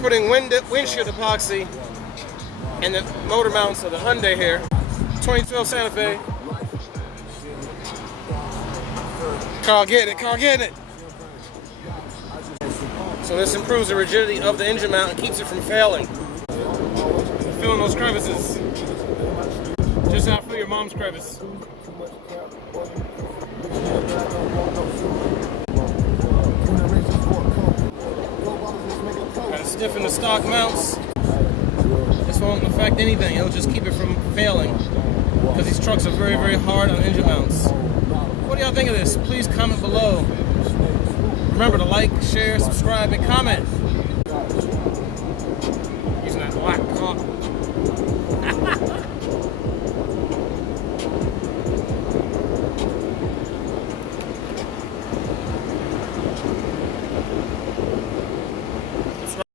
putting windshield epoxy in the motor mounts of the Hyundai here. 2012 Santa Fe. Car getting it, car getting it. So this improves the rigidity of the engine mount and keeps it from failing. Filling those crevices. Just how I feel your mom's crevice. Gotta stiffen the stock mounts. This won't affect anything, it'll just keep it from failing. Because these trucks are very, very hard on engine mounts. What do y'all think of this? Please comment below. Remember to like, share, subscribe, and comment.